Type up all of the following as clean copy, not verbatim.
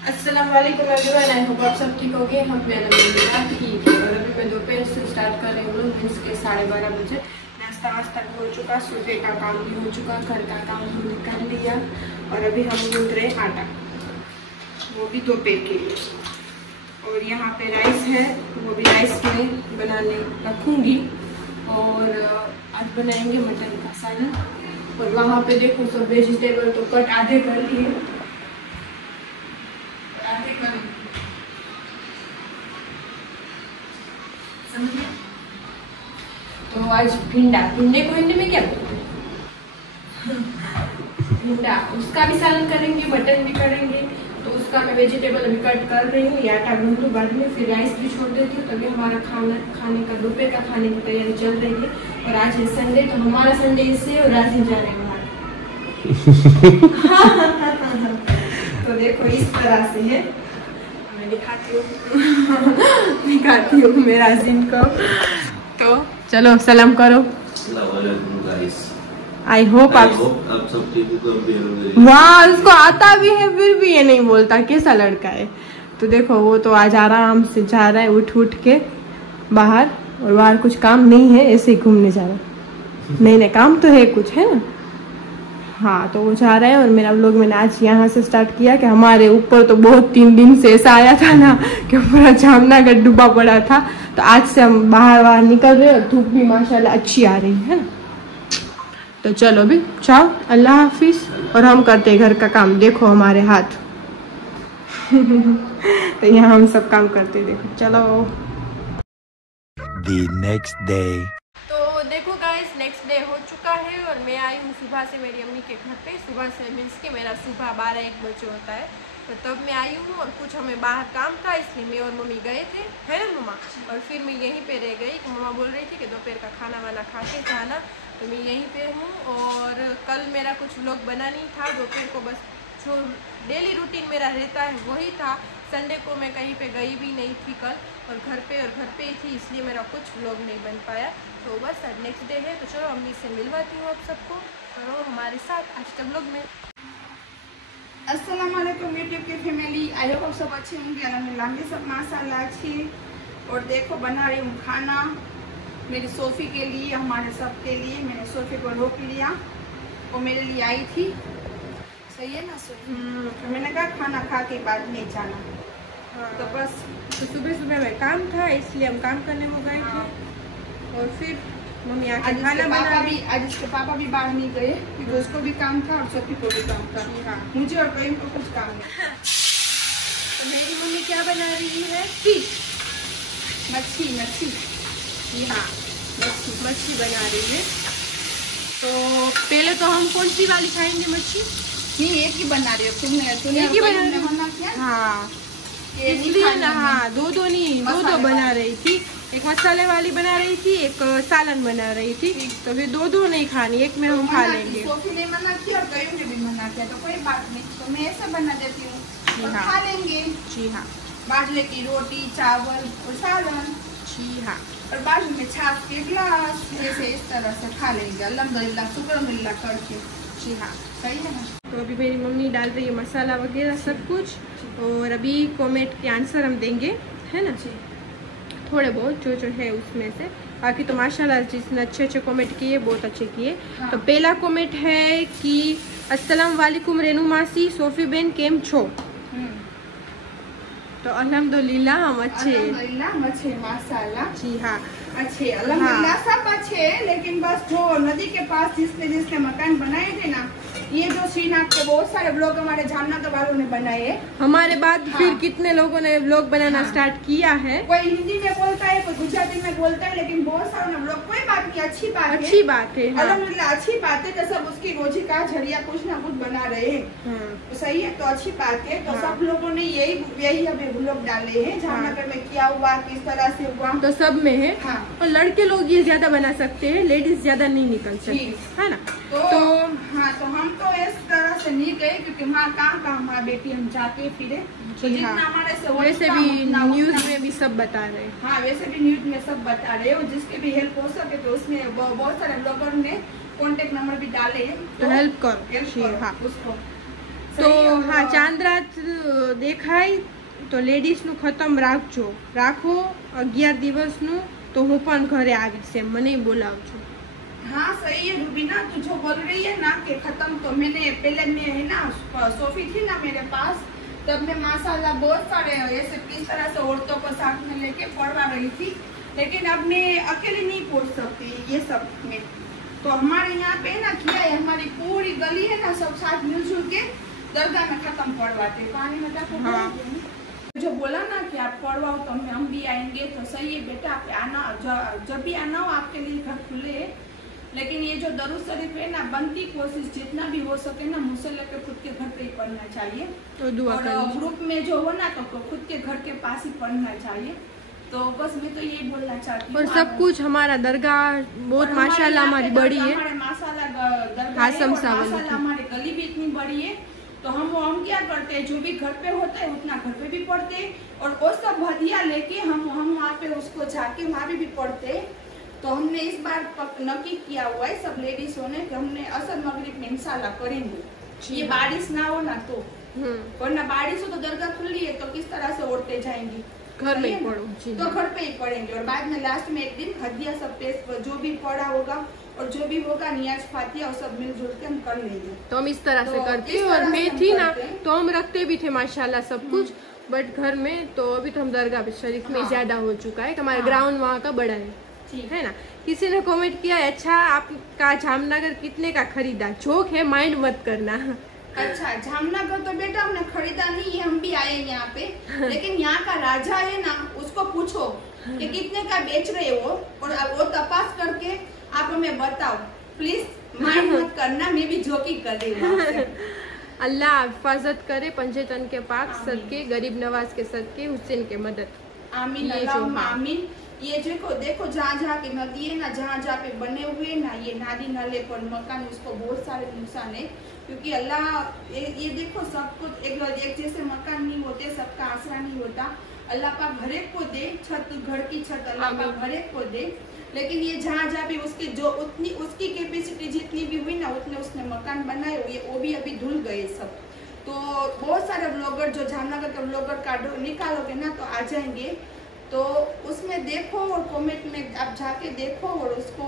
अस्सलाम वालेकुम everyone, I hope आप सब ठीक होंगे। हम मेरा ठीक है। और अभी मैं दोपहर से स्टार्ट कर रही हूँ मीन्स के 12:30 बजे। नाश्ता वास्ता भी हो चुका, सुबह का काम भी हो चुका, घर का काम भी कर लिया और अभी हम गूंथ रहे आटा, वो भी दोपहर के लिए। और यहाँ पे राइस है, वो भी राइस में बनाने रखूँगी और आज बनाएंगे मटन का सालन। और वहाँ पे देखो सब वेजिटेबल तो कट आधे कर लिए, आधे करेंगे, समझिए। तो आज भिंडा, भिंडे को हिंदी में क्या बोलते हैं? भिंडा, उसका भी सालन करेंगे, मटन भी करेंगे। तो उसका मैं वेजिटेबल अभी कट कर रही हूँ, ये आटा गूंथ लूँ बाद में, फिर राइस भी छोड़ देती हूँ। तभी हमारा खाने का दोपहर का खाने की तैयारी चल रही है। और आज है संडे, तो हमारा संडे इससे और राजी जा रहे हैं बाहर। तो देखो इस तरह से है, मैं दिखाती हूँ मेरा जिन को। तो चलो सलाम करो। आई होप आप सब ठीक हो। वाह, उसको आता भी है फिर भी ये नहीं बोलता, कैसा लड़का है। तो देखो वो तो आज आराम से जा रहा है उठ के बाहर, और बाहर कुछ काम नहीं है, ऐसे ही घूमने जा रहा है। नहीं काम तो है कुछ, है ना। हाँ, तो वो जा रहा है। और मेरा व्लॉग मैंने आज यहाँ से स्टार्ट किया कि हमारे ऊपर तो बहुत 3 दिन से ऐसा आया था ना कि पूरा जामनगर डूबा पड़ा था। तो आज से हम बाहर निकल रहे और धूप भी माशाल्लाह अच्छी आ रही है ना। तो चलो भी चाओ, अल्लाह हाफिज। और हम करते हैं घर का काम, देखो हमारे हाथ। तो यहाँ हम सब काम करते हैं, देखो। चलो The next day. देखो गाइस, नेक्स्ट डे हो चुका है और मैं आई हूँ सुबह से मेरी अम्मी के घर पे। सुबह से मीन्स के मेरा सुबह 12-1 बजे होता है, तो तब मैं आई हूँ। और कुछ हमें बाहर काम था, इसलिए मैं और मम्मी गए थे, है ना मम्मा। और फिर मैं यहीं पे रह गई। मम्मा बोल रही थी कि दोपहर का खाना वाना खा के जाना, तो मैं यहीं पे हूँ। और कल मेरा कुछ व्लॉग बना नहीं था दोपहर को, बस जो डेली रूटीन मेरा रहता है वही था। संडे को मैं कहीं पे गई भी नहीं थी कल, और घर पे ही थी, इसलिए मेरा कुछ व्लॉग नहीं बन पाया। तो बस आज नेक्स्ट डे है, तो चलो अम्मी से मिलवाती हूँ आप सबको। करो हमारे साथ आज के व्लॉग में। अस्सलाम वालेकुम यूट्यूब की फैमिली, आई होप आप सब अच्छे होंगे। अल्हम्दुलिल्लाह सब माशाल्लाह अच्छी। और देखो बना रही हूँ खाना मेरी सोफ़ी के लिए, हमारे सब के लिए। मैंने सोफ़ी को रोक लिया, वो मेरे लिए आई थी, सही है ना सोफ़ी। तो मैंने कहा खाना खा के बाद में जाना। हाँ। तो बस तो सुबह में काम था, इसलिए हम काम करने को गए थे। और फिर मम्मी आके खाना बना दी। आज इसके पापा भी बाहर नहीं गए क्योंकि उसको भी काम था और सोफ़ी को भी काम था। हाँ। मुझे और कहीं को कुछ काम नहीं। तो मेरी मम्मी क्या बना रही है? फिश, मच्छी। हाँ, मच्छी बना रही है। तो पहले तो हम कौन सी वाली खाएंगे मच्छी? नहीं, एक ही बना रही हो तुमने एक ही बना रही हो। हाँ, इसलिए ना। हाँ, दो बना रही थी। एक मसाले वाली बना रही थी, एक सालन बना रही थी। तो फिर दो नहीं खानी, एक में हम खा लेंगे। सोफ़ी ने मना किया और कहीं ने भी मना किया, तो कोई बात नहीं, तो मैं ऐसे बना देती हूँ और खा लेंगे। जी हाँ, बाजरे की रोटी, चावल और सालन। जी हाँ। और बाजू में छाछ के गिलास, ऐसे इस तरह से खा लेंगे अल्हम्दुलिल्लाह शुक्र करके। जी हाँ, सही है ना। तो अभी मेरी मम्मी डाल रही है मसाला वगैरह सब कुछ। और अभी कमेंट के आंसर हम देंगे, है ना जी, थोड़े बहुत जो है उसमें से। बाकी तो माशाल्लाह जिसने अच्छे कमेंट किए बहुत अच्छे किए। हाँ। तो पहला कमेंट है कि अस्सलाम वालेकुम रेनू मासी, सोफ़ी बेन केम छो। तो अल्हम्दुलिल्लाह हम अच्छे माशाल्लाह। जी हाँ, अच्छे अल्हम्दुलिल्लाह। हाँ। सब अच्छे हैं, लेकिन बस जो नदी के पास जिसने मकान बनाए थे ना, ये जो श्रीनाथ के बहुत सारे ब्लॉग हमारे जामनगर वालों ने बनाए हमारे बाद। हाँ। फिर कितने लोगों ने ब्लॉग बनाना स्टार्ट किया है। कोई हिंदी में बोलता है, कोई गुजराती में बोलता है, लेकिन बहुत सारे ब्लॉग। कोई बात नहीं, अच्छी बात है। हाँ। अल्हम्दुलिल्लाह अच्छी बात है। तो सब उसकी रोजी का जरिया कुछ ना कुछ बना रहे हैं। तो सही है, तो अच्छी बात है। तो सब लोगों ने यही हमें ब्लॉग डाले हैं, जामनगर में क्या हुआ, किस तरह से हुआ, तो सब में है। हाँ। और लड़के लोग ये ज्यादा बना सकते हैं, लेडीज ज्यादा नहीं निकल सकती, है ना। तो हाँ, तो हम तो इस तरह से नहीं गए क्योंकि वहाँ कहाँ हमारा बेटी हम जाते फिरे। तो जितना हमारे से वैसे भी न्यूज में भी सब बता रहे हैं। हाँ, वैसे भी न्यूज में सब बता रहे हो, जिसके भी हेल्प हो सके। तो उसमें बहुत सारे लोगों ने कॉन्टेक्ट नंबर भी डाले हैं, तो हेल्प करो। हाँ, उसको। तो हाँ चांद्रात देखाय तो लेडीज नु खत्म राखो 11 दिवस नु तो हूँ पण घरे आवीश एम मने बोलावजो। हाँ सही है रूबीना, तू जो बोल रही है ना कि खत्म, तो मैंने पहले में है ना सोफी थी ना मेरे पास, तब मैं माशाल्लाह बहुत सारे ऐसे किस तरह से औरतों को साथ में लेके पढ़वा रही थी, लेकिन अब मैं अकेले नहीं पढ़ सकती ये सब में। तो हमारे यहाँ पे ना किया है, हमारी पूरी गली है ना सब साथ मिलजुल के दरगाह में खत्म पढ़वाते। पानी में हाँ। जो बोला ना कि आप पढ़वाओ तो हम भी आएंगे, तो सही है बेटा, आप आना, जब भी आना हो आपके लिए घर खुले है। लेकिन ये जो दरूद शरीफ है ना, बनती कोशिश जितना भी हो सके ना मुसल्ले पे खुद के घर पे ही पढ़ना चाहिए, तो दुआ और ग्रुप में जो हो ना तो खुद के घर के पास ही पढ़ना चाहिए। तो बस मैं तो यही बोलना चाहती हूँ। और सब कुछ हमारा दरगाह बहुत माशाल्लाह हमारी बड़ी है, हमारे माशाल्लाह दरगाह हमारी गली भी इतनी बड़ी है। तो हम क्या करते हैं, जो भी घर पे होता है उतना घर पे भी पढ़ते हैं, और वो सब हदिया लेके हम वहाँ पे उसको जाके वहाँ भी पढ़ते। तो हमने इस बार नक्की किया हुआ है सब लेडीजों ने कि हमने असर मगरिब में इंशाल्लाह करेंगे। ये बारिश ना हो ना तो, वरना बारिश हो तो दरगाह खुली है तो किस तरह से औरतें जाएंगी, घर में ही पढ़ो, तो घर पे ही पढ़ेंगे। और बाद में लास्ट में एक दिन हदिया सब पेश, जो भी पढ़ा होगा और जो भी होगा नियाज फातिया और सब मिलजुल के हम कर लेंगे। तो हम इस तरह से करते हैं। और मैं थी ना तो हम रखते भी थे माशाल्लाह सब कुछ, बट घर में तो अभी तो हम दरगाह शरीफ में ज्यादा हो चुका है, हमारा ग्राउंड वहाँ का बड़ा है ना। किसी ने कमेंट किया, अच्छा आपका जामनगर कितने का खरीदा? जोक है, माइंड मत करना। अच्छा जामनगर तो बेटा हमने खरीदा नहीं है, हम भी आए यहाँ पे, लेकिन यहाँ का राजा है ना उसको पूछो कि कितने का बेच रहे हो, और वो तपास करके आप हमें बताओ प्लीज, माइंड मत करना, मैं भी जोकी कर रही हूँ। अल्लाह हिफाजत करे, पंजेतन के पाक सदके, गरीब नवाज के सदके, हुसैन के मदद, आमीन अल्लाहुम्मा आमीन। ये देखो जहाँ के नदी है ना, जहाँ पे बने हुए ना ये नाली नाले पर मकान, उसको बहुत सारे नुकसान है, क्योंकि अल्लाह ये देखो सब कुछ एक जैसे मकान नहीं होते, सबका आसरा नहीं होता। अल्लाह पाक हर एक को दे छत, घर की छत अल्लाह पाक हर एक को दे, लेकिन ये जहाँ भी उसके जो उतनी उसकी कैपेसिटी जितनी भी हुई ना उतने उसने मकान बनाए हुए, वो भी अभी धुल गए सब। तो बहुत सारे ब्लॉगर जो जामनगर के ब्लॉगर निकालोगे ना तो आ जाएंगे, तो उसमें देखो और कमेंट में आप जाके देखो, और उसको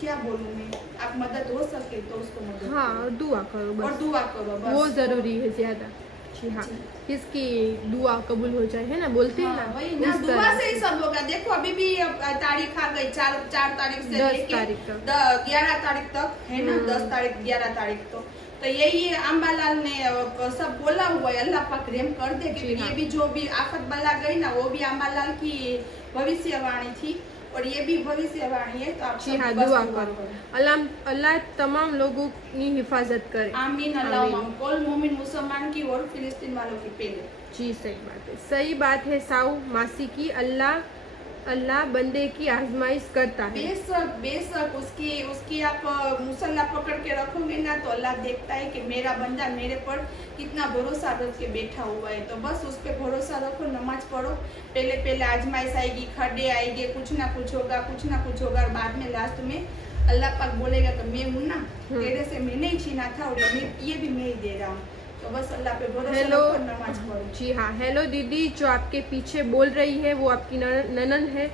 क्या बोलूं मैं, आप मदद हो सके तो उसको मदद हाँ और दुआ करो बस, और दुआ करो बस, वो जरूरी है ज्यादा। जी हाँ, किसकी दुआ कबूल हो जाए, है ना, बोलते हैं ना, वही ना, दुआ से ही सब होगा। देखो अभी भी तारीख आ गई, 4 तारीख से 10 तारीख तक, 11 तारीख तक है ना, 10 तारीख 11 तारीख तो यही अम्बालाल ने सब बोला हुआ है, अल्लाह पाक रहम कर दे कि ये भी जो भी आफत बला गई ना वो भी अम्बालाल की भविष्यवाणी थी, और ये भी भविष्यवाणी है। तो आप जी हाँ दुआ करो, अल्लाह तमाम लोगों की हिफाजत करे, आमीन अल्लाहुम्मा, कुल मोमिन मुसलमान की और फिलिस्तीन वालों की पहले। जी सही बात है, सही बात है साऊ मासी की, अल्लाह बंदे की आजमाइश करता है। बेशक उसकी आप मुसल्ला पकड़ के रखोगे ना तो अल्लाह देखता है कि मेरा बंदा मेरे पर कितना भरोसा रख के बैठा हुआ है। तो बस उस पर भरोसा रखो, नमाज पढ़ो, पहले आजमाइश आएगी, खड्डे आएंगे, कुछ ना कुछ होगा, और बाद में लास्ट में अल्लाह पाक बोलेगा कि मैं हूँ ना, तेरे से मैंने ही छीना था और ये भी मैं ही दे रहा हूँ। तो बस अल्लाह पे भरोसा रखो, नमाज पढ़ो। जी हाँ, हेलो दीदी, जो आपके पीछे बोल रही है वो आपकी ननन है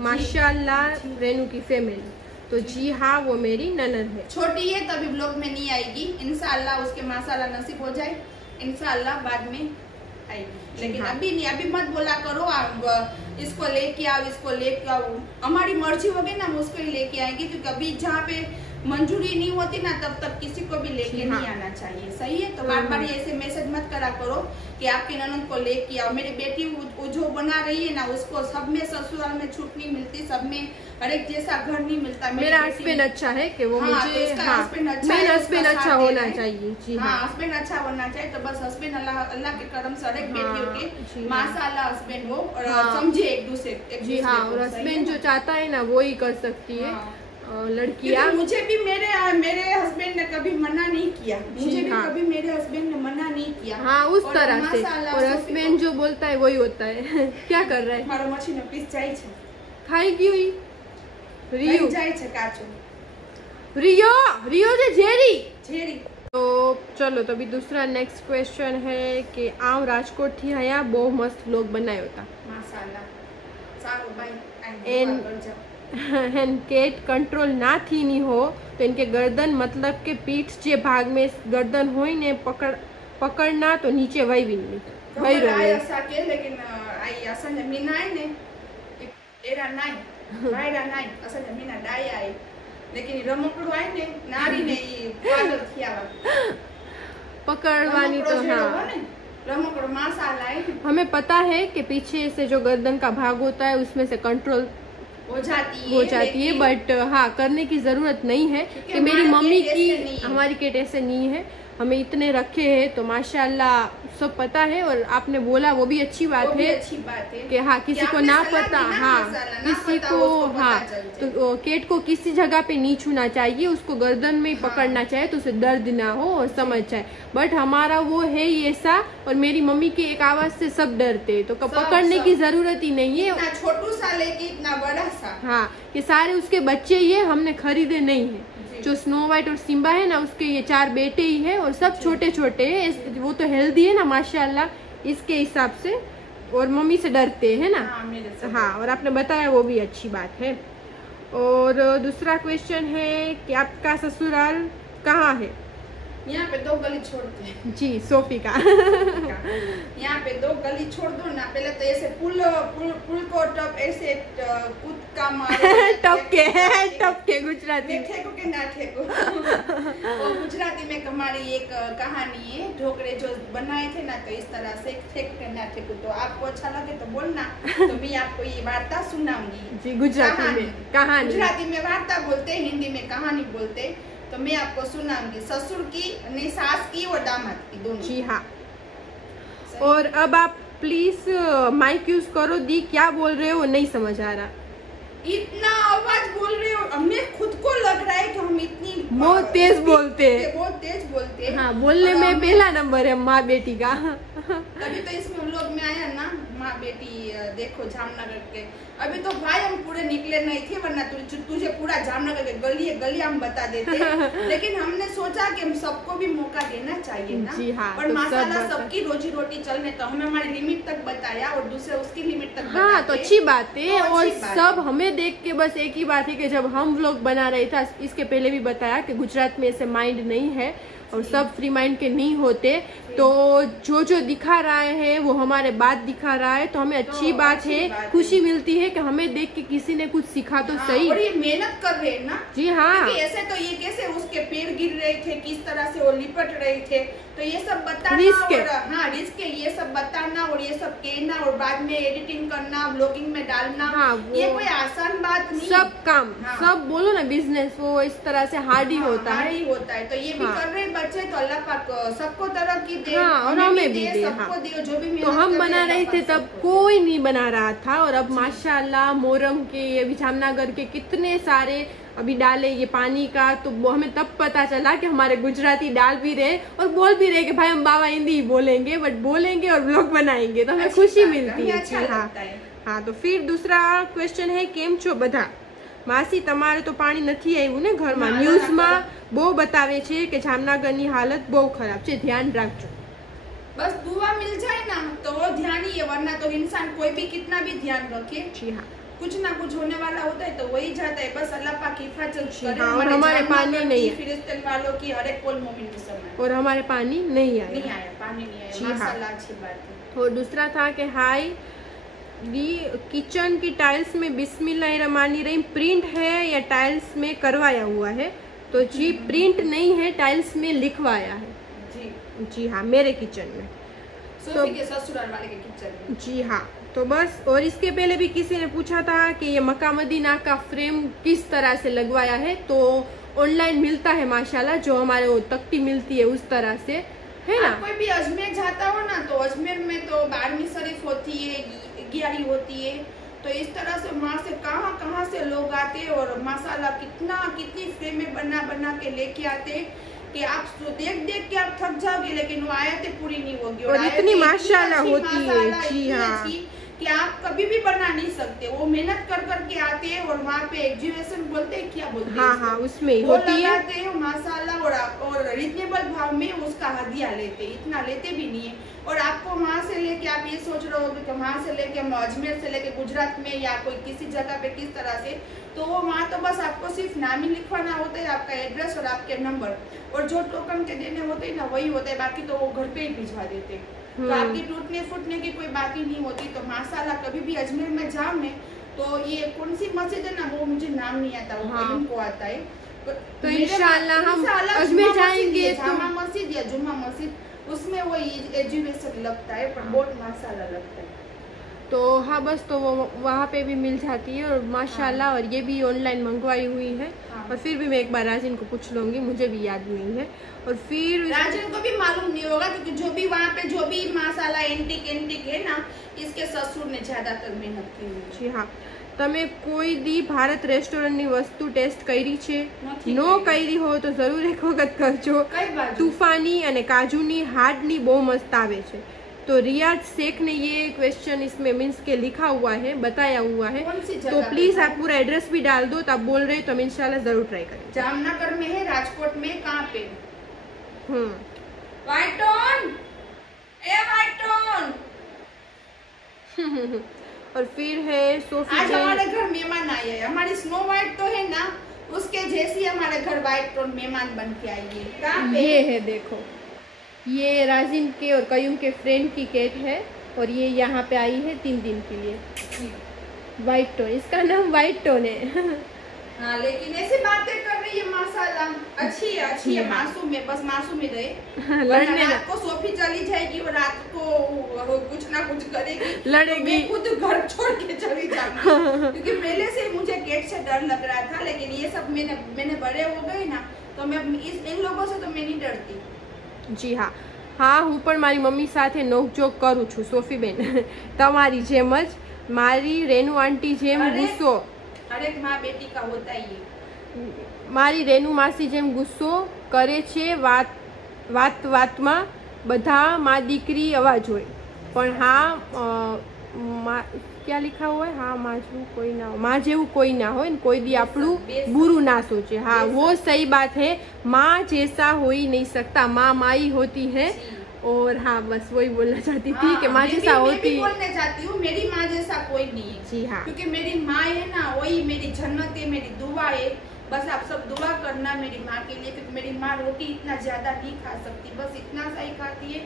माशाल्लाह, रेनू की फैमिली। तो जी हाँ वो मेरी ननन है, छोटी है तभी ब्लॉग में नहीं आएगी, इंशाल्लाह उसके माशाल्लाह नसीब हो जाए, इंशाल्लाह बाद में आएगी, लेकिन हाँ। अभी नहीं, अभी मत बोला करो इसको लेके आओ, हमारी मर्जी होगी ना हम उसको ही लेके आएंगे, क्योंकि अभी जहाँ पे मंजूरी नहीं होती ना तब तक किसी को भी लेके नहीं आना चाहिए, सही है। तो बार बार ऐसे मैसेज मत करा करो कि आपकी ननद को लेके आओ। मेरी बेटी जो बना रही है ना उसको सब में ससुराल में छूट नहीं मिलती, सब में हर एक जैसा घर नहीं मिलता। मेरा हस्बैंड अच्छा है कि वो मुझे हस्बैंड अच्छा होना चाहिए। जी हाँ, हस्बैंड अच्छा होना चाहिए। तो बस हस्बैंड अल्लाह के करम से हर एक बेटियों के माशाल्लाह हस्बैंड हो और समझे एक दूसरे। जी हाँ, और हस्बैंड जो चाहता है ना वो ही कर सकती है लड़कियां। मुझे भी मेरे हस्बैंड ने कभी मना नहीं किया, कभी मेरे हस्बैंड ने मना नहीं किया। हाँ उस तरह से, और हस्बैंड जो बोलता है वही होता है। क्या कर रहा है? मारो मछली ने पीस जाए छे, खाई गई रियो जाए छे काचो, रियो जे झेरी तो चलो तो अभी दूसरा नेक्स्ट क्वेश्चन है कि आम राजकोट थी आया बहु मस्त व्लॉग बनायो था माशाल्लाह सारू भाई एन केट कंट्रोल ना थी नहीं हो तो इनके गर्दन मतलब के पीठ जे भाग में गर्दन होई ने पकड़ना तो नीचे वही भी नहीं वही रहे ऐसा के लेकिन आई असन जमीन आए ने एरा नहीं वायरा नहीं असन जमीन डाई आई लेकिन रमकड़ो आई ने नारी ने पागल थिया पकड़वानी तो हाँ रमकड़ो माशाल्लाह है। हमें पता है कि पीछे से जो गर्दन का भाग होता है उसमें से कंट्रोल हो जाती है बट हाँ करने की जरूरत नहीं है कि मेरी मम्मी की हमारी केट ऐसे नहीं है हमें इतने रखे हैं तो माशाल्लाह सब पता है और आपने बोला वो भी अच्छी बात है कि हाँ किसी को ना पता हाँ किसी को हाँ तो केट को किसी जगह पे नहीं छूना चाहिए उसको गर्दन में पकड़ना चाहिए तो उसे दर्द ना हो और समझ जाए बट हमारा वो है ही ऐसा और मेरी मम्मी की एक आवाज से सब डरते तो पकड़ने की जरूरत ही नहीं है छोटू सा लेके इतना बड़ा सा हाँ कि सारे उसके बच्चे ये हमने खरीदे नहीं है जो स्नो वाइट और सिम्बा है ना उसके ये 4 बेटे ही है और सब छोटे छोटे हैं वो तो हेल्दी है ना माशाल्लाह इसके हिसाब से और मम्मी से डरते हैं ना हाँ और आपने बताया वो भी अच्छी बात है। और दूसरा क्वेश्चन है कि आपका ससुराल कहाँ है? यहाँ पे 2 गली छोड़ते हैं जी सोफी का यहाँ पे 2 गली छोड़ दो ना पहले तो ऐसे पुल को टप ऐसे कूद का मारे टपके गुजराती ठेको के ना ठेको वो गुजराती में हमारी एक कहानी है ढोकरे जो बनाए थे ना तो इस तरह से ठेको के ना ठेको तो आपको अच्छा लगे तो बोलना तो मैं आपको ये वार्ता सुनाऊंगी जी गुजराती में कहानी गुजराती में वार्ता बोलते हिंदी में कहानी बोलते तो मैं आपको सुनाऊंगी ससुर की नहीं सास की और दामाद की दोनों जी हाँ। और अब आप प्लीज माइक यूज करो दी क्या बोल रहे हो नहीं समझ आ रहा इतना आवाज बोल रहे हो हमें खुद को लग रहा है कि हम इतनी बहुत तेज बोलते हैं हाँ बोलने में पहला नंबर है माँ बेटी का तभी तो इसमें लोग में आया ना माँ बेटी देखो जामनगर के अभी तो भाई हम पूरे निकले नहीं थे वरना तुझे पूरा जामनगर के गली हम बता देते लेकिन हमने सोचा कि हम सबको भी मौका देना चाहिए ना जी हाँ, और तो माशाल्लाह सबकी रोजी रोटी चलने तो हमें हमारी लिमिट तक बताया और दूसरे उसकी लिमिट तक हाँ तो अच्छी बात है और सब हमें देख के बस एक ही बात है कि जब हम व्लॉग बना रहे था इसके पहले भी बताया कि गुजरात में ऐसे माइंड नहीं है और सब फ्री माइंड के नहीं होते तो जो दिखा रहा है वो हमारे बात दिखा रहा है तो हमें अच्छी बात है खुशी मिलती है कि हमें देख के किसी ने कुछ सीखा तो सही और ये मेहनत कर रहे हैं ना जी हाँ ऐसे तो ये कैसे उसके पैर गिर रहे थे किस तरह से वो लिपट रहे थे तो ये सब बताना रिस्क ये सब बताना और ये सब कहना और बाद में एडिटिंग करना ब्लॉगिंग में डालना ये कोई आसान बात नहीं सब काम सब बोलो ना बिजनेस वो इस तरह से हार्ड ही होता है तो ये भी कर रहे बच्चे तो अल्लाह पाक सबको तरक्की दे और हमें भी दे सबको दे जो भी तो हम बना रहे थे तब कोई नहीं बना रहा था और अब माशाल्लाह मोहर्रम के अभी जामनगर के कितने सारे अभी डाले ये पानी का तो हमें तब पता चला कि हमारे गुजराती डाल भी रहे और बोल भी रहे कि भाई हम बाबा हिंदी बोलेंगे बट बोलेंगे और ब्लॉग बनाएंगे तो हमें खुशी मिलती है हाँ तो फिर दूसरा क्वेश्चन है केम छो बधा मासी तमारे तो पानी नहीं आव्યું ने घर में न्यूज में बहु बतावे छे कि जामनगरनी हालत बहु खराब छे ध्यान राखजो बस दुआ मिल जाए ना तो वो ध्यान ही है वरना तो इंसान कोई भी कितना भी ध्यान रखे जी हाँ कुछ ना कुछ होने वाला होता है तो वही जाता है बस अल्लाह पाक हिफाजत करे और हमारे पानी नहीं है फिलिस्तीन वालों की हर एक कोल मोमिन मुसलमान और हमारे पानी नहीं आया पानी नहीं आया माशाल्लाह अच्छी बात है। और दूसरा था कि हाय दी किचन की टाइल्स में बिस्मिल्लाहिर्रहमानिर्रहीम प्रिंट है या टाइल्स में करवाया हुआ है तो जी प्रिंट नहीं है टाइल्स में लिखवाया है जी हाँ मेरे किचन में सोफी के ससुराल वाले के किचन में जी हाँ तो बस और इसके पहले भी किसी ने पूछा था कि ये मक्का मदीना का फ्रेम किस तरह से लगवाया है तो ऑनलाइन मिलता है माशाल्लाह जो हमारे वो तख्ती मिलती है उस तरह से है ना कोई भी अजमेर जाता हो ना तो अजमेर में तो 12वीं शरीफ होती है 11वीं होती है तो इस तरह से वहाँ से कहाँ से लोग आते और माशाल्लाह कितनी फ्रेमें बना के लेके आते कि आप देख के आप थक जाओगे लेकिन वो आयतें पूरी नहीं होगी और इतनी माशाल्लाह होती है जी हाँ कि आप कभी भी बना नहीं सकते। वो मेहनत कर करके आते हैं और वहाँ पे एग्जीबिशन बोलते हैं, क्या बोलते हैं, हाँ हाँ, उसमें वो होती है। लगाते हैं माशाल्लाह, और रिजनेबल भाव में उसका हदिया लेते, इतना लेते भी नहीं है। और आपको वहाँ से लेके आप ये सोच रहे हो कि वहाँ से लेके हम अजमेर से लेके गुजरात में या कोई किसी जगह पे किस तरह से, तो वो वहाँ तो बस आपको सिर्फ नाम ही लिखवाना होता है, आपका एड्रेस और आपके नंबर, और जो टोकन के देने होते हैं ना वही होता है, बाकी तो वो घर पे ही भिजवा देते हैं। तो आपकी टूटने फूटने की कोई बात ही नहीं होती। तो माशाल्लाह कभी भी अजमेर में जाओ में, तो ये कौन सी मस्जिद है ना, वो मुझे नाम नहीं आता, वो कहीं को आता है। तो इंशाल्लाह हम अजमेर जाएंगे तो जामा मस्जिद या जुम्मा मस्जिद, उसमें वो एजुकेशन लगता है, पर बहुत माशाल्लाह लगता है। तो हाँ बस, तो वो वहाँ पे भी मिल जाती है और माशाल्लाह। और ये भी ऑनलाइन मंगवाई हुई है। और फिर भी मैं एक बार राजन को पूछ लूँगी, मुझे भी याद नहीं है। और फिर राजन को भी मालूम नहीं होगा, क्योंकि जो भी वहाँ पे जो भी माशाल्लाह एंटिक है ना, इसके ससुर ने ज्यादातर मेहनत की हुई है। जी हाँ। તમે કોઈ દી ભારત રેસ્ટોરન્ટની વસ્તુ ટેસ્ટ કરી છે? નો કરી हो तो जरूर एक वक्त करજો। तूफानी અને કાજુની હાર્ડની બહુ મસ્ત આવે છે। तो रियाज शेख ने ये क्वेश्चन इसमें मीन्स के लिखा हुआ है, बताया हुआ है। तो प्लीज आप पूरा एड्रेस भी डाल दो, तो आप बोल रहे हो तो हम इंशाल्लाह जरूर ट्राई करेंगे। जामनगर में है, राजकोट में, कहाँ पे? और फिर है सोफी। आज हमारे घर मेहमान आए हैं। हमारी स्नो वाइट तो है ना, उसके जैसी हमारे घर व्हाइट टोन मेहमान बन के आई है। कहाँ पे? ये है, देखो, ये राजिन के और कयूम के फ्रेंड की केक है। और ये यहाँ पे आई है 3 दिन के लिए। व्हाइट टोन, इसका नाम व्हाइट टोन है। हाँ, लेकिन ऐसी बातें कर रही है माशाल्लाह, अच्छी है, मासूम है, बस मासूम ही रहे। लड़ने रात को सोफी चली जाएगी और रात को कुछ ना कुछ करेगी, लड़ेगी, तो मैं खुद घर छोड़ के चली जाऊंगी। क्योंकि पहले से मुझे गेट से डर लग रहा था, लेकिन ये सब मैंने बड़े हो गए ना, तो मैं इन लोगों से तो मैं नहीं डरती। जी हाँ, हाँ, હું પણ મારી મમ્મી સાથે નોકઝોક કરું છું સોફીબેન, તમારી જેમ જ। મારી રેનુ આંટી જેમ ગુસ્સો, हर एक माँ बेटी का होता ही है। મારી રેનુ માસી જેમ ગુસ્સો કરે છે। વાતમાં બધા માં દીકરી અવાજ હોય, પણ હા क्या लिखा हुआ है, हाँ माँ जेवू कोई ना हो, माँ जेवू कोई ना हो, कोई दी आपड़ू बुरू ना सोचे। हाँ, वो सही बात है, माँ जैसा हो ही नहीं सकता, माँ माई होती है। और हाँ, बस वही बोलना चाहती थी कि माँ जैसा होती, बोलना चाहती हूँ, मेरी माँ जैसा कोई नहीं है। जी हाँ, क्योंकि मेरी माँ है ना, वही मेरी जन्नत है, मेरी दुआ है। बस आप सब दुआ करना मेरी माँ के लिए, क्योंकि मेरी माँ रोटी इतना ज्यादा नहीं खा सकती, बस इतना सा ही खाती है।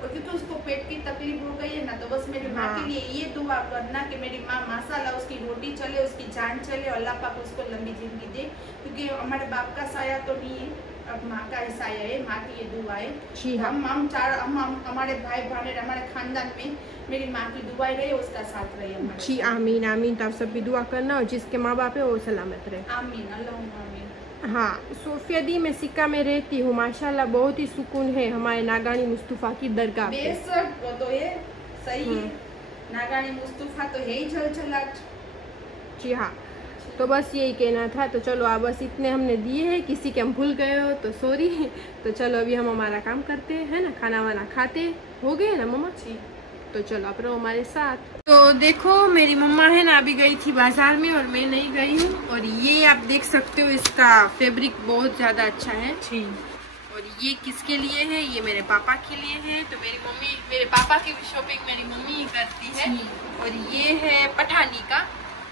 और क्योंकि उसको पेट की तकलीफ हो गई है ना, तो बस मेरी माँ के लिए ये दुआ करना कि मेरी माँ माशाल्लाह उसकी रोटी चले, उसकी जान चले, और अल्लाह पाक उसको लंबी जिंदगी दे। क्योंकि हमारे बाप का साया तो नहीं है, अब माँ का ही साया है, माँ की ये दुआ है। जी हाँ, हम हमारे भाई बहन, हमारे खानदान में मेरी माँ की दुआएं रहे, उसका साथ रहे हमारे। जी आमीन आमीन। तो आप सब भी दुआ करना, और जिसके माँ बाप है वो सलामत रहे। आमीन, अल्लाहुम्मा आमीन। हाँ, सोफिया दी मैं सिक्का में रहती हूँ, माशाल्लाह बहुत ही सुकून है हमारे नागानी मुस्तफ़ा की दरगाह पे। बेशक, वो तो ये सही है, नागानी मुस्तफ़ा तो है ही झलझलाट। जी हाँ, तो बस यही कहना था। तो चलो आप बस इतने हमने दिए हैं, किसी के हम भूल गए हो तो सॉरी। तो चलो अभी हम हमारा काम करते हैं ना, खाना वाना खाते हो गए ना मम्मा जी। तो चलो आप रहो हमारे साथ। तो देखो मेरी मम्मा है ना, अभी गई थी बाजार में और मैं नहीं गई हूँ। और ये आप देख सकते हो, इसका फैब्रिक बहुत ज्यादा अच्छा है। और ये किसके लिए है? ये मेरे पापा के लिए है। तो मेरी मम्मी, मेरे पापा की भी शॉपिंग मेरी मम्मी ही करती है। और ये है पठानी का,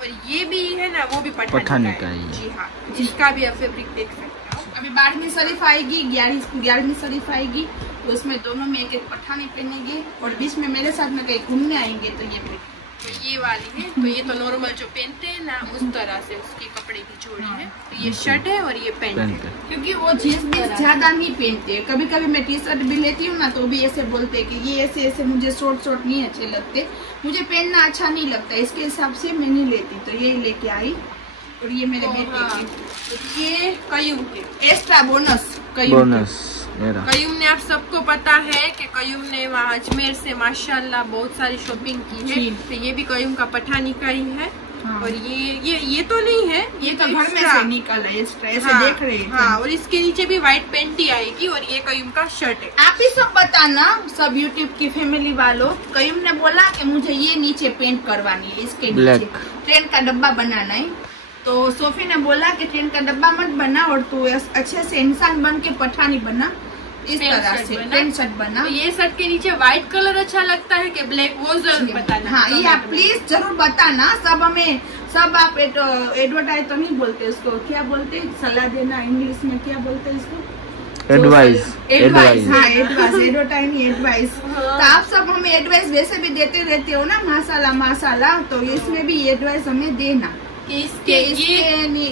और ये भी है ना, वो भी पठानी का है। जी हाँ, जिसका भी आप फैब्रिक देख सकते हो। अभी 12वीं शरीफ आएगी, 11वीं शरीफ आएगी, तो उसमें दोनों में एक एक पठानी पहनेंगे, और बीच में मेरे साथ में कहीं घूमने आएंगे तो ये पहनेंगे। तो ये वाली है, तो ये तो नॉर्मल जो पहनते हैं ना उस तरह से उसके कपड़े की जोड़ी है। तो ये शर्ट है और ये पैंट है। क्योंकि वो जींस भी ज्यादा नहीं पहनते, कभी कभी मैं टी शर्ट भी लेती हूँ ना, तो भी ऐसे बोलते कि ये ऐसे ऐसे मुझे शॉर्ट नहीं अच्छे लगते, मुझे पहनना अच्छा नहीं लगता, इसके हिसाब से मैं नहीं लेती। तो ये लेके आई, और ये मेरे बेटे की, तो ये कयूम के एक्स्ट्रा बोनस। कयूम ने, आप सबको पता है कि कयूम ने वहाँ अजमेर से माशाल्लाह बहुत सारी शॉपिंग की है। तो ये भी कयूम का पठानी का ही है। और ये तो नहीं है, ये तो घर में से निकला है, ऐसे देख रहे हैं। हाँ, और इसके नीचे भी व्हाइट पेंट ही आएगी और ये कयूम का शर्ट है। आप ही सब बताना, सब यूट्यूब की फैमिली वालों, कयूम ने बोला कि मुझे ये नीचे पेंट करवानी है, इसके नीचे ट्रेन का डब्बा बनाना है। तो सोफी ने बोला कि ट्रेन का डब्बा मत बना और तू अच्छे से इंसान बन के पठानी बना, इस तरह से पेंट शर्ट बना। तो ये शर्ट के नीचे व्हाइट कलर अच्छा लगता है कि ब्लैक, वो जरूर बताना। हाँ, ये आप प्लीज जरूर बताना। सब आप एडवर्टाइज तो नहीं बोलते उसको, क्या बोलते, सलाह देना, इंग्लिश में क्या बोलते हैं इसको, एडवाइस। हाँ, एडवर्टाइज नहीं, एडवाइस। तो आप सब हमें एडवाइस वैसे भी देते रहते हो ना, माशाल्लाह। तो इसमें भी एडवाइस हमें देना कि इसके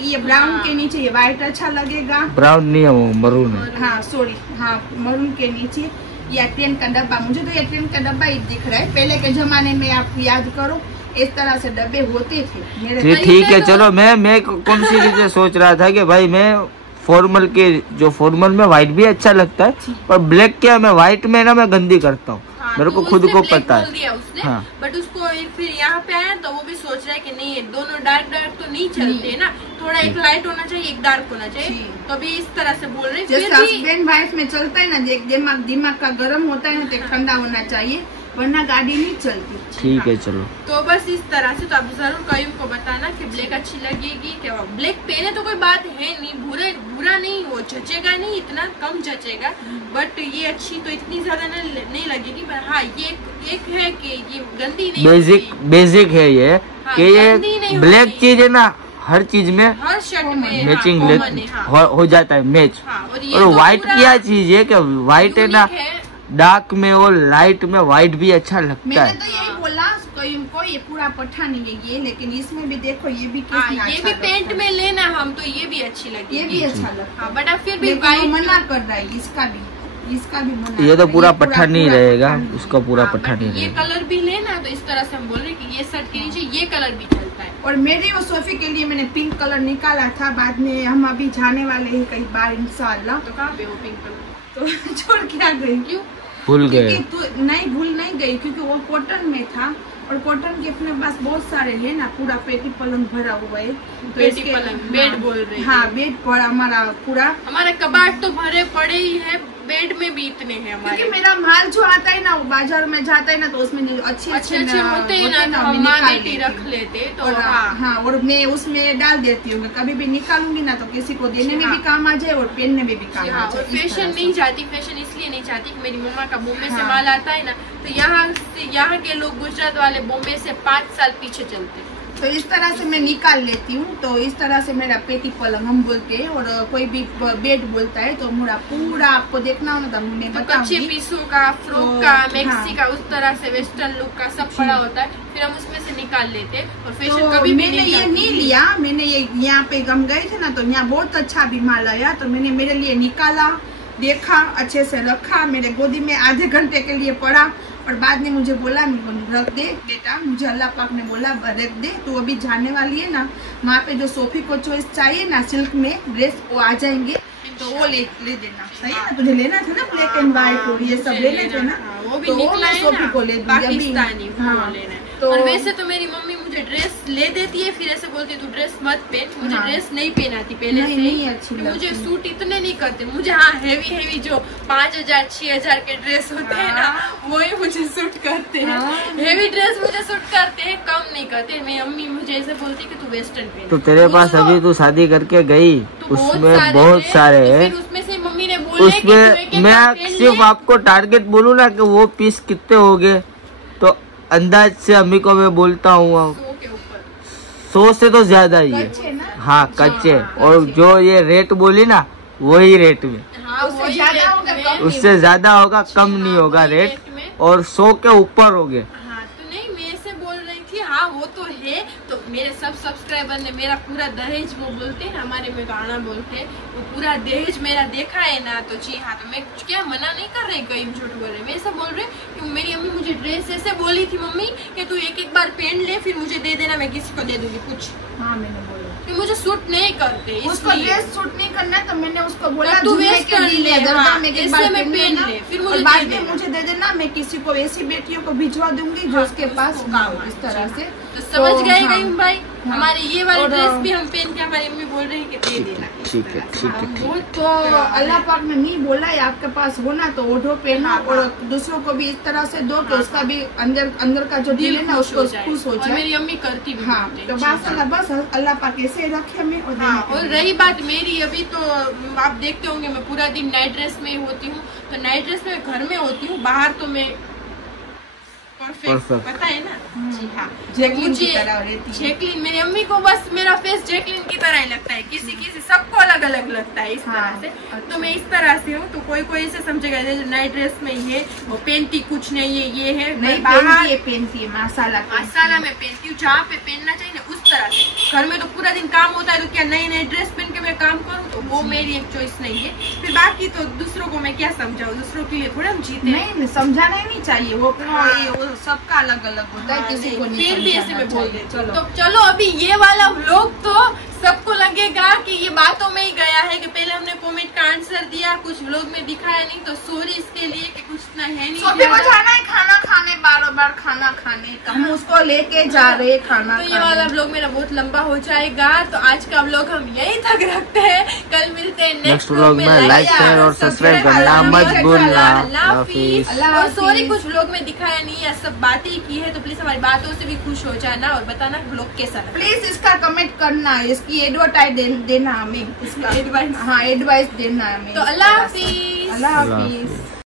ये ब्राउन के नीचे ये व्हाइट अच्छा लगेगा। ब्राउन नहीं है, वो मरून है। हाँ सॉरी, हाँ मरून के नीचे या ट्रेन का डब्बा। मुझे तो ये ट्रेन का डब्बा ही दिख रहा है। पहले के जमाने में आप याद करो, इस तरह से डब्बे होते थे। ठीक है, चलो मैं कौन सी चीजें सोच रहा था कि भाई मैं फॉर्मल के, जो फॉर्मल में व्हाइट भी अच्छा लगता है, पर ब्लैक क्या मैं व्हाइट में ना मैं गंदी करता हूँ। मेरे को खुद को पता है। हाँ। बट उसको फिर यहाँ पे आया तो वो भी सोच रहा है कि नहीं, दोनों डार्क तो नहीं चलते ना, थोड़ा एक लाइट होना चाहिए, एक डार्क होना चाहिए। तो अभी इस तरह से बोल रहे हैं। जैसे हस्बैंड वाइफ में चलता है ना, दिमाग का गर्म होता है ना, तो ठंडा होना चाहिए, वरना गाड़ी नहीं चलती। ठीक है, चलो। तो बस इस तरह से। तो आप जरूर कयूम को बताना कि ब्लैक अच्छी लगेगी क्या। ब्लैक पहने तो कोई बात है नहीं, बुरा नहीं, वो जचेगा नहीं, इतना कम जचेगा। बट ये अच्छी तो इतनी ज्यादा नहीं लगेगी। पर हाँ, ये एक है कि ये गंदी नहीं, बेसिक है ये कि ये ब्लैक चीज है ना, हर चीज में, हर शर्ट में मैचिंग हो जाता है मैच। और व्हाइट क्या चीज है कि व्हाइट है ना, डार्क में और लाइट में व्हाइट भी अच्छा लगता है। मैंने तो यही बोला को, ये पूरा पठानी है ये, लेकिन इसमें भी देखो ये भी ये भी पेंट में लेना हम तो, ये भी अच्छी लगती है, ये भी अच्छा लगता है। बट अब फिर भी मना कर रहा है, इसका भी मना। ये तो पूरा पठानी रहेगा, उसका पूरा पठानी ये कलर भी लेना। तो इस तरह से हम बोल रहे हैं कि ये शर्ट के नीचे ये कलर भी चलता है। और मेरी और सोफी के लिए मैंने पिंक कलर निकाला था, बाद में हम अभी जाने वाले हैं कई बार इंशाल्लाह। तो कहाँ पे वो पिंक कलर? तो छोड़ के आ गई। क्यों? भूल गए? भूल नहीं गई, क्योंकि वो कॉटन में था और कॉटन के अपने पास बहुत सारे है ना, पूरा पेटी पलंग भरा हुआ है। तो पेटी पलंग, बेड बोल रहे हैं। हाँ, बेड पर हमारा कबाड़ तो भरे पड़े ही है, बेड में भी इतने हैं हमारे। क्योंकि मेरा माल जो आता है ना, वो बाजार में जाता है ना, तो उसमें अच्छे होते हैं ना, हम रख लेते। तो हाँ, और मैं उसमें डाल देती हूँ। कभी भी निकालूंगी ना तो किसी को देने में भी काम आ जाए और पहनने में भी काम आ जाए। फैशन नहीं चाहती, फैशन इसलिए नहीं चाहती कि मेरी मम्मा का बॉम्बे से माल आता है ना, तो यहाँ के लोग, गुजरात वाले बॉम्बे से 5 साल पीछे चलते हैं। तो इस तरह से मैं निकाल लेती हूँ। तो इस तरह से मेरा पेटी पलंग हम बोलते हैं, और कोई भी बेड बोलता है तो मेरा पूरा आपको देखना हो ना, तो मैं कच्चे पीसों का, फ्रॉक का, मैक्सी का, उस तरह से वेस्टर्न लुक का सब पड़ा होता है, फिर हम उसमें से निकाल लेते हैं। और फैशन कभी मैंने ये नहीं लिया, मैंने ये यहाँ पे हम गए थे ना, तो यहाँ बहुत अच्छा भी माल आया, तो मैंने मेरे लिए निकाला, देखा, अच्छे से रखा, मेरे गोदी में आधे घंटे के लिए पड़ा। और बाद में मुझे बोला, रख दे बेटा, मुझे अल्लाह पाक ने बोला रख दे, तू अभी जाने वाली है ना, वहाँ पे जो सोफी को चॉइस चाहिए ना सिल्क में ड्रेस, वो आ जाएंगे, तो वो ले देना। सही है ना, तुझे लेना था ना ब्लैक एंड व्हाइट और ये सब लेने थे ना, वो भी निकला है सोफी को ले पाकिस्तानी। हाँ, तो और वैसे तो मेरी मम्मी मुझे ड्रेस ले देती है, फिर ऐसे बोलती है तू ड्रेस मत पहन। मुझे ड्रेस नहीं पहनाती पहले से, नहीं अच्छी मुझे सूट इतने नहीं करते मुझे। हाँ, हेवी जो 5000 6000 के ड्रेस होते हैं ना, वही मुझे सूट करते हैं। हेवी ड्रेस मुझे सूट करते हैं, कम नहीं करते। मेरी मम्मी मुझे ऐसे बोलती है कि तू वेस्टर्न पहन। तो तेरे पास अभी तू शादी करके गई, उसमें बहुत सारे है, उसमें से मम्मी ने बोला उसमें मैं सिर्फ आपको टारगेट बोलूँ ना कि वो पीस कितने हो गए, तो अंदाज से अम्मी को मैं बोलता हूँ 100 से तो ज्यादा ही है। हाँ, कच्चे। और जो ये रेट बोली ना, वही रेट में, उससे ज्यादा होगा, कम नहीं होगा रेट, और 100 के ऊपर हो गए। हाँ, वो तो है। तो मेरे सब सब्सक्राइबर ने मेरा पूरा दहेज, वो बोलते हैं हमारे में गाना बोलते हैं, वो पूरा दहेज मेरा देखा है ना, तो जी हाँ। तो मैं क्या मना नहीं कर रही, कहीं झूठ बोल रहे, मैं ऐसा बोल रही कि मेरी अम्मी मुझे ड्रेस ऐसे बोली थी, मम्मी कि तू एक बार पहन ले, फिर मुझे दे देना, मैं किसी को दे दूंगी कुछ। हाँ, मैंने बोला कि मुझे सूट नहीं करते, उसको ड्रेस सूट नहीं करना, तो मैंने उसको बोला तू वेस्ट कर ले, में पहन ले, फिर मुझे दे देना, मैं किसी को ऐसी बेटियों को भिजवा दूंगी जो उसके पास, इस तरह से तो समझ गए हाँ, गई भाई। हमारे ये वाली और, ड्रेस भी हम पहन के हमारी मम्मी बोल रही है कि दे देना। ठीक है ठीक है ठीक है। तो अल्लाह पाक ने नहीं बोला है आपके पास हो ना तो ओढ़ो पहनो हाँ, और दूसरों को भी इस तरह से दो कि उसका भी अंदर का जो दिल है ना उसको खुश हो और जाए। मेरी अम्मी करती भी हाँ होती है। तो बस अल्लाह पाक ऐसे रखे हमें। हाँ, और रही बात मेरी, अभी तो आप देखते होंगे मैं पूरा दिन नाइट ड्रेस में ही होती हूँ। तो नाइट ड्रेस में घर में होती हूँ, बाहर तो मैं परफेक्ट पता है ना। जी हाँ, जैकलिन की मुझे तरह रहती है। जैकलिन, मेरी अम्मी को बस मेरा फेस जैकलिन की तरह ही लगता है, किसी सबको अलग अलग लगता है इस तरह से। तो मैं इस तरह से हूँ, तो कोई इसे समझेगा नाइट ड्रेस में ये वो पहनती कुछ नहीं है, ये है नहीं बाहर पहनती है मसाला में पहनती हूँ, जहाँ पे पहनना चाहिए ना उस तरह से। घर में तो पूरा दिन काम होता है, तो क्या नई ड्रेस पहन के मैं काम करूँ, तो वो मेरी एक चॉइस नहीं है। फिर बाकी तो दूसरों को मैं क्या समझाऊँ, दूसरों के लिए थोड़ा हम जीते हैं। नहीं समझाना ही नहीं चाहिए, वो सबका अलग अलग होता है, किसी को नहीं फिर भी ऐसे में बोल दे। चलो तो चलो अभी ये वाला व्लॉग तो सबको लगेगा कि ये बातों में ही गया है कि पहले हमने कमेंट का आंसर दिया, कुछ व्लॉग में दिखाया नहीं, तो सॉरी इसके लिए कि कुछ ना है नहीं। सोफी को जाना है खाना खाने, बार खाना खाने, तो हम उसको लेके जा रहे हैं खाना। तो ये वाला व्लॉग मेरा बहुत लंबा हो जाएगा, तो आज का व्लॉग हम यही तक रखते हैं। कल मिलते हैं नेक्स्ट व्लॉग में। लाइक शेयर और सब्सक्राइब करना मत भूलना। और सॉरी कुछ व्लॉग में दिखाया नहीं है, सब बातें ही की है, तो प्लीज हमारी बातों से भी खुश हो जाना और बताना व्लॉग कैसा लगा। प्लीज इसका कमेंट करना, इसकी एडवर्टाइज देना हमें, इसका एडवाइस, हाँ एडवाइस देना हमें। तो अल्लाह हाफिज। अल्लाह हाफिज।